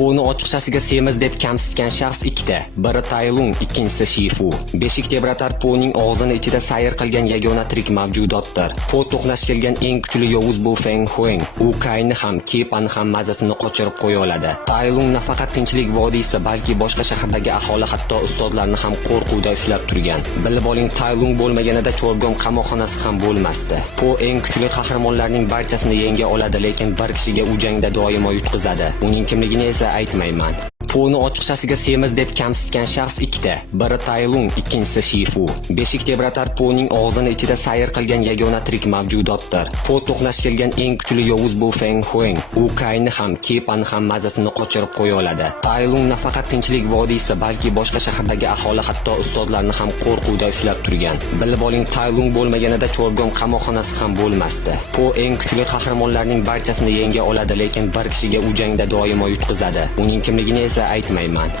Po'ni ochiqchasiga semiz deb kamsitgan shaxs ikkita. Biri Taylung, ikkinchisi Shifu. Beshik tebratar Po'ning og'zini ichida sayr qilgan yagona tirik mavjudotdir. Po to'qnash kelgan eng kuchli yovuz bu Feng Huang. U Kayni ham, Kepani ham mazasini qochirib qo'ya oladi. Taylung nafaqat Tinchlik vodiysi, balki boshqa shahardagi aholi hatto ustozlarni ham qo'rquvda ushlab turgan. Bilib oling, Taylung bo'lmaganida Cho'rgon qamoqxonasi ham bo'lmasdi. Po eng kuchli qahramonlarning barchasini yenga oladi, lekin bir kishiga u jangda doimo yutqizadi. Uning kimligini esa aytmayman. Po'ni ochiqchasiga semiz deb kamsitgan shaxs ikkita. Biri Taylung, ikkinchisi Shifu. Beshik tebratar Po'ning og'zini ichida sayr qilgan yagona tirik mavjudotdir. Po to'qnash kelgan eng kuchli yovuz bu Feng Huang. U Kayni ham, Kepani ham mazasini qochirib qo'ya oladi. Taylung nafaqat Tinchlik vodiysi, balki boshqa shahardagi aholi hatto ustozlarni ham qo'rquvda ushlab turgan. Bilib oling, Taylung bo'lmaganida Cho'rgon qamoqxonasi ham bo'lmasdi. Po eng kuchli qahramonlarning barchasini yenga oladi, lekin bir kishiga u jangda doimo yutqizadi. Uning kimligini esa aytmayman.